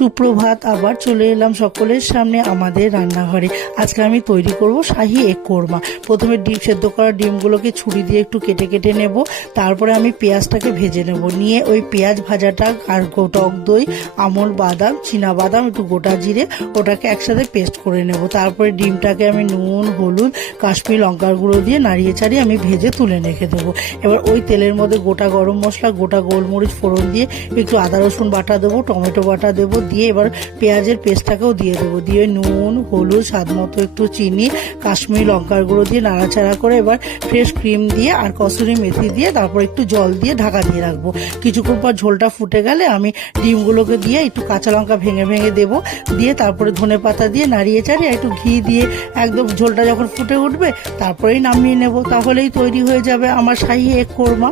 সুপ্রভাত, আবার চলে এলাম সকলের সামনে আমাদের রান্নাঘরে। আজকে আমি তৈরি করব শাহী এগ কোরমা। প্রথমে সেদ্ধ করা ডিমগুলোকে ছুরি দিয়ে একটু কেটে কেটে নেব। তারপরে আমি পেঁয়াজটাকে ভেজে নেব। নিয়ে ওই পেঁয়াজ ভাজাটা আর টক দই, আমল বাদাম, চীনা বাদাম, একটু গোটা জিরে, ওটাকে একসাথে পেস্ট করে নেব। তারপরে ডিমটাকে আমি নুন, হলুদ, কাশ্মীরি লঙ্কার গুঁড়ো দিয়ে নাড়িয়ে চাড়িয়ে আমি ভেজে তুলে রেখে দেবো। এবার ওই তেলের মধ্যে গোটা গরম মশলা, গোটা গোলমরিচ ফোড়ন দিয়ে একটু আদা রসুন বাটা দেবো, টমেটো বাটা দেবো, দিয়ে এবার পেঁয়াজের পেস্টটাকেও দিয়ে দেবো। দিয়ে নুন, হলুদ, স্বাদ মতো একটু চিনি, কাশ্মীরি লঙ্কার গুঁড়ো দিয়ে নাড়াচাড়া করে এবার ফ্রেশ ক্রিম দিয়ে আর কসুরি মেথি দিয়ে তারপর একটু জল দিয়ে ঢাকা দিয়ে রাখবো। কিছুক্ষণ পর ঝোলটা ফুটে গেলে আমি ডিমগুলোকে দিয়ে একটু কাঁচা লঙ্কা ভেঙে ভেঙে দেবো। দিয়ে তারপরে ধনে পাতা দিয়ে নাড়িয়ে চাড়িয়ে একটু ঘি দিয়ে একদম ঝোলটা যখন ফুটে উঠবে তারপরেই নামিয়ে নেব। তাহলেই তৈরি হয়ে যাবে আমার শাহী এগ কোরমা।